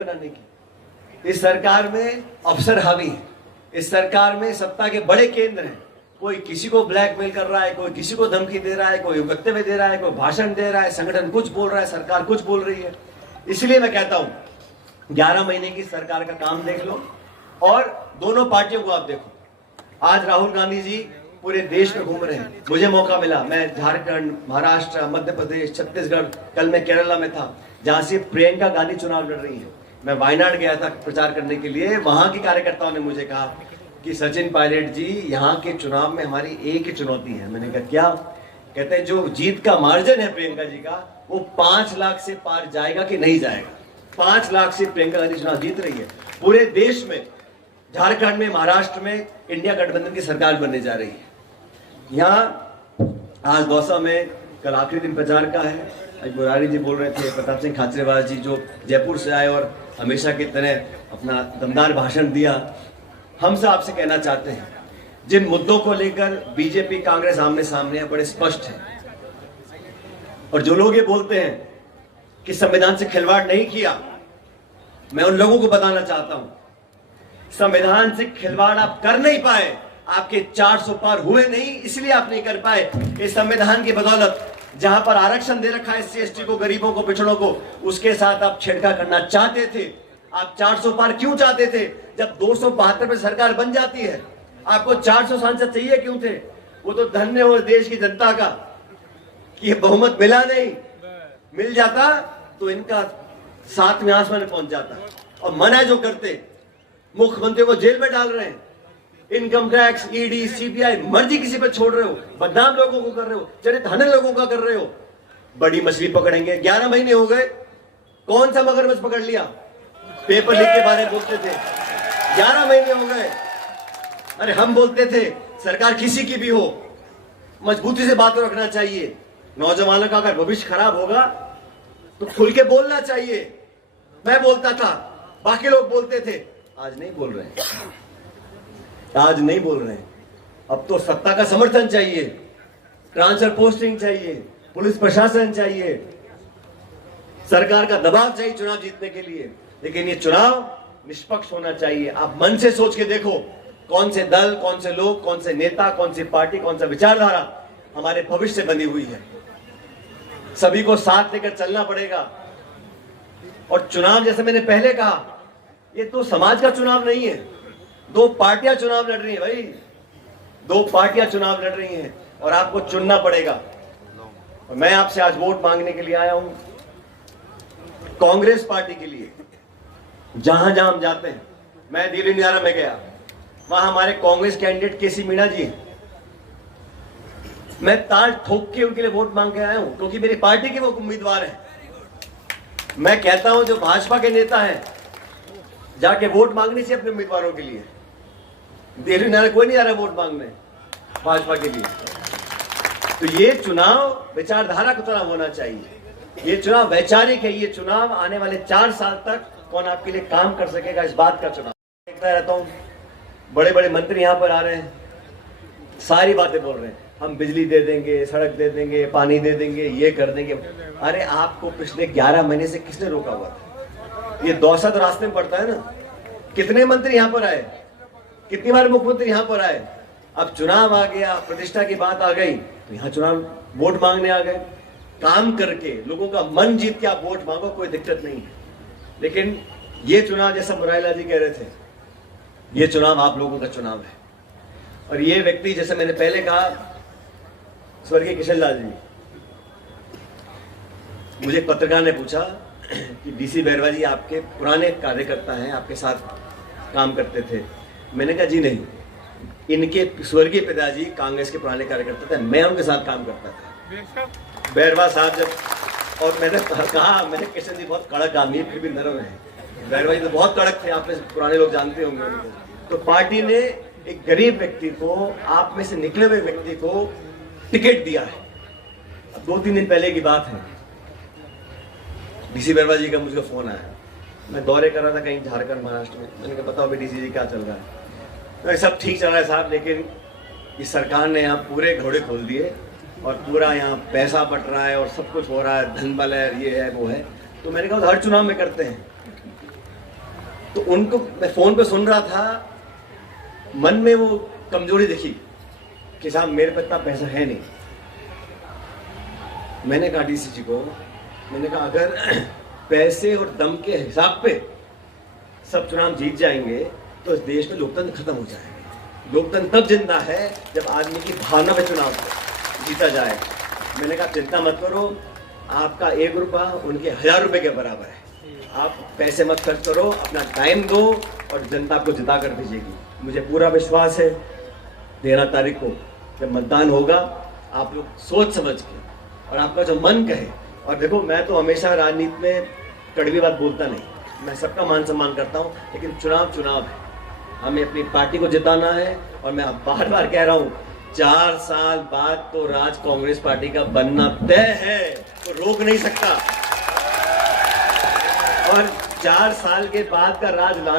बनाने की। इस सरकार में अफसर हावी है, इस सरकार में सत्ता के बड़े केंद्र हैं। कोई किसी को ब्लैकमेल कर रहा है, कोई किसी को धमकी दे रहा है, कोई वक्तव्य दे रहा है, कोई भाषण दे रहा है, संगठन कुछ बोल रहा है, सरकार कुछ बोल रही है। इसलिए मैं कहता हूं 11 महीने की सरकार का काम देख लो और दोनों पार्टियों को आप देखो। आज राहुल गांधी जी पूरे देश में घूम रहे हैं। मुझे मौका मिला, मैं झारखंड, महाराष्ट्र, मध्य प्रदेश, छत्तीसगढ़, कल मैं केरला में था जहां से प्रियंका गांधी चुनाव लड़ रही है। मैं वायनाड गया था प्रचार करने के लिए। वहां के कार्यकर्ताओं ने मुझे कहा कि सचिन पायलट जी, यहाँ के चुनाव में हमारी एक ही चुनौती है। मैंने कहा क्या? कहते हैं जो जीत का मार्जिन है प्रियंका जी का, वो 5 लाख से पार जाएगा कि नहीं जाएगा। 5 लाख से प्रियंका गांधी चुनाव जीत रही है। पूरे देश में, झारखंड में, महाराष्ट्र में इंडिया गठबंधन की सरकार बनने जा रही है। यहाँ आज दौसा में कल आखिरी दिन प्रचार का है। आज मुरारी जी बोल रहे थे, प्रताप सिंह खाचरेवास जी जो जयपुर से आए और हमेशा की तरह अपना दमदार भाषण दिया। हम सब आपसे कहना चाहते हैं, जिन मुद्दों को लेकर बीजेपी कांग्रेस आमने सामने है, बड़े स्पष्ट है। और जो लोग ये बोलते हैं कि संविधान से खिलवाड़ नहीं किया, मैं उन लोगों को बताना चाहता हूं, संविधान से खिलवाड़ आप कर नहीं पाए। आपके 400 पार हुए नहीं, इसलिए आप नहीं कर पाए। इस संविधान की बदौलत जहां पर आरक्षण दे रखा है SC/ST को, गरीबों को, पिछड़ों को, उसके साथ आप छेड़छाड़ करना चाहते थे। आप 400 पार क्यों चाहते थे? जब 272 पे सरकार बन जाती है, आपको 400 सांसद चाहिए क्यों थे? वो तो धन्य हो देश की जनता का कि ये बहुमत मिला नहीं। मिल जाता तो इनका 7वें आसमान में पहुंच जाता। और मना जो करते, मुख्यमंत्री को जेल में डाल रहे हैं, इनकम टैक्स, ED, CBI, मर्जी किसी पर छोड़ रहे हो, बदनाम लोगों को कर रहे हो, चरित्र हनन लोगों का कर रहे हो। बड़ी मछली पकड़ेंगे। 11 महीने हो गए, कौन सा मगरमच्छ पकड़ लिया? पेपर लीक के बारे में बोलते थे, 11 महीने हो गए। अरे हम बोलते थे सरकार किसी की भी हो, मजबूती से बात रखना चाहिए। नौजवानों का अगर भविष्य खराब होगा तो खुल के बोलना चाहिए। मैं बोलता था, बाकी लोग बोलते थे। आज नहीं बोल रहे हैं, आज नहीं बोल रहे हैं। अब तो सत्ता का समर्थन चाहिए, ट्रांसफर पोस्टिंग चाहिए, पुलिस प्रशासन चाहिए, सरकार का दबाव चाहिए चुनाव जीतने के लिए। लेकिन ये चुनाव निष्पक्ष होना चाहिए। आप मन से सोच के देखो, कौन से दल, कौन से लोग, कौन से नेता, कौन सी पार्टी, कौन सा विचारधारा हमारे भविष्य से बनी हुई है। सभी को साथ लेकर चलना पड़ेगा। और चुनाव, जैसे मैंने पहले कहा, ये तो समाज का चुनाव नहीं है। 2 पार्टियां चुनाव लड़ रही हैं भाई, 2 पार्टियां चुनाव लड़ रही हैं और आपको चुनना पड़ेगा। और मैं आपसे आज वोट मांगने के लिए आया हूं, कांग्रेस पार्टी के लिए। जहां जहां हम जाते हैं, मैं दिल्ली नियारा में गया, वहां हमारे कांग्रेस कैंडिडेट KC मीणा जी हैं। मैं ताल ठोक के उनके लिए वोट मांग के आया हूं, क्योंकि मेरी पार्टी के वो उम्मीदवार हैं। मैं कहता हूं जो भाजपा के नेता हैं, जाके वोट मांगने से अपने उम्मीदवारों के लिए। दिल्ली नियारा कोई नहीं आ रहा वोट मांगने भाजपा के लिए। तो ये चुनाव विचारधारा का चुनाव होना चाहिए। ये चुनाव वैचारिक है। ये चुनाव आने वाले 4 साल तक कौन आपके लिए काम कर सकेगा, इस बात का चुनाव। देखता रहता हूं, बड़े बड़े मंत्री यहां पर आ रहे हैं, सारी बातें बोल रहे हैं, हम बिजली दे देंगे, सड़क दे देंगे, पानी दे देंगे, ये कर देंगे। अरे आपको पिछले 11 महीने से किसने रोका हुआ था? ये दौसा तो रास्ते में पड़ता है ना। कितने मंत्री यहां पर आए, कितनी बार मुख्यमंत्री यहां पर आए। अब चुनाव आ गया, प्रतिष्ठा की बात आ गई, तो यहां चुनाव वोट मांगने आ गए। काम करके लोगों का मन जीत के आप वोट मांगो, कोई दिक्कत नहीं है। लेकिन ये चुनाव, जैसा मुरारीलाल जी कह रहे थे, ये चुनाव आप लोगों का चुनाव है। और ये व्यक्ति, जैसे मैंने पहले कहा, स्वर्गीय किशनलाल जी, मुझे एक पत्रकार ने पूछा कि DC बैरवा जी आपके पुराने कार्यकर्ता हैं, आपके साथ काम करते थे। मैंने कहा जी नहीं, इनके स्वर्गीय पिताजी कांग्रेस के पुराने कार्यकर्ता थे, मैं उनके साथ काम करता था। बैरवा साहब जब, और मैंने कहा, मैंने किशन जी बहुत कड़क आदमी है, फिर भी नरम है। बैरवा जी तो बहुत कड़क थे, आप में पुराने लोग जानते होंगे उनको। तो पार्टी ने एक गरीब व्यक्ति को, आप में से निकले हुए व्यक्ति को टिकट दिया है। 2-3 दिन पहले की बात है, DC बैरवा जी का मुझे फोन आया। मैं दौरे कर रहा था कहीं झारखंड, महाराष्ट्र में। मैंने कहा बताओ DC जी क्या चल रहा है? तो सब ठीक चल रहा है साहब, लेकिन इस सरकार ने यहाँ पूरे घोड़े खोल दिए और पूरा यहाँ पैसा बट रहा है और सब कुछ हो रहा है, धन बल है, ये है वो है। तो मैंने कहा हर चुनाव में करते हैं। तो उनको मैं फोन पे सुन रहा था, मन में वो कमजोरी देखी कि साहब मेरे पे इतना पैसा है नहीं। मैंने कहा डीसी जी को, मैंने कहा अगर पैसे और दम के हिसाब पे सब चुनाव जीत जाएंगे तो इस देश में लोकतंत्र खत्म हो जाएगा। लोकतंत्र तब जिंदा है जब आदमी की भावना पे चुनाव जीता जाए। मैंने कहा चिंता मत करो, आपका 1 रुपया उनके 1000 रुपए के बराबर है। आप पैसे मत खर्च करो, अपना टाइम दो और जनता आपको जिता कर भेजेगी। मुझे पूरा विश्वास है 13 तारीख को जब मतदान होगा, आप लोग सोच समझ के और आपका जो मन कहे। और देखो, मैं तो हमेशा राजनीति में कड़वी बात बोलता नहीं, मैं सबका मान सम्मान करता हूँ, लेकिन चुनाव चुनाव है, हमें अपनी पार्टी को जिताना है। और मैं बार बार कह रहा हूँ, 4 साल बाद तो राज कांग्रेस पार्टी का बनना तय है, तो रोक नहीं सकता। और 4 साल के बाद का राज लाना